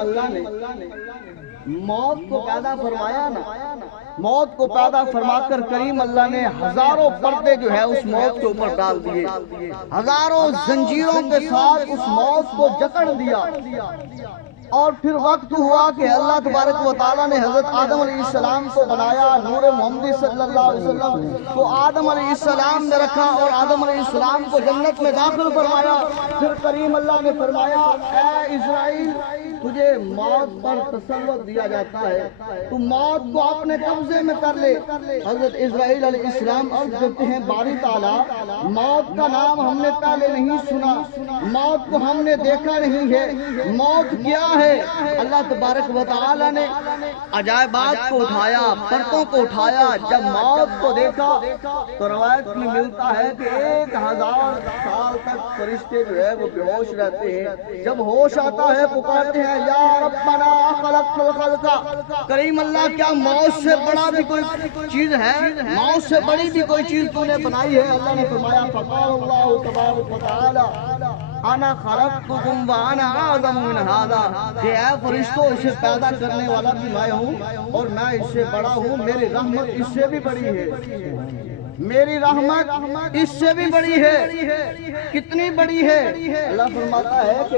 اللہ نے موت کو پیدا فرمایا نا، موت کو پیدا فرما کر کریم اللہ نے ہزاروں پردے جو ہے اس موت کے اوپر ڈال دیے، ہزاروں زنجیروں کے ساتھ اس موت کو جکڑ دیا۔ اور پھر وقت ہوا کہ اللہ تبارک و تعالیٰ نے حضرت آدم علیہ السلام کو بنایا، نور محمدی صلی اللہ علیہ وسلم کو آدم علیہ السلام نے رکھا اور آدم علیہ السلام کو جنت میں داخل فرمایا۔ پھر کریم اللہ نے فرمایا اے اسرائیل، تجھے موت پر تسلط دیا جاتا ہے، تو موت کو اپنے قبضے میں کر لے۔ حضرت اسرائیل علیہ السلام عرض کرتے ہیں باری تعالیٰ، موت کا نام ہم نے پہلے نہیں سنا، موت کو ہم نے دیکھا نہیں ہے، موت کیا ہے؟ اللہ تبارک و تعالیٰ نے عجائبات کو اٹھایا، پرتوں کو اٹھایا۔ جب موت کو دیکھا تو روایت میں ملتا ہے کہ 1000 سال تک فرشتے جو ہے وہ بے ہوش رہتے ہیں۔ جب ہوش آتا ہے پکارتے ہیں یا ربنا خلقت الخلق، کریم اللہ کیا موت سے بڑا بھی کوئی چیز ہے؟ موت سے بڑی بھی کوئی چیز تو نے بنائی ہے؟ اللہ نے فرمایا فقال اللہ تبارک و تعالی انا خلقتکم وانا اعظم من ھذا، کہ اے فرشتوں اسے پیدا کرنے والا بھی میں ہوں اور میں اس سے بڑا ہوں، میری رحمت اس سے بھی بڑی ہے، میری رحمت اس سے بھی بڑی ہے۔ کتنی بڑی ہے؟ اللہ فرماتا ہے کہ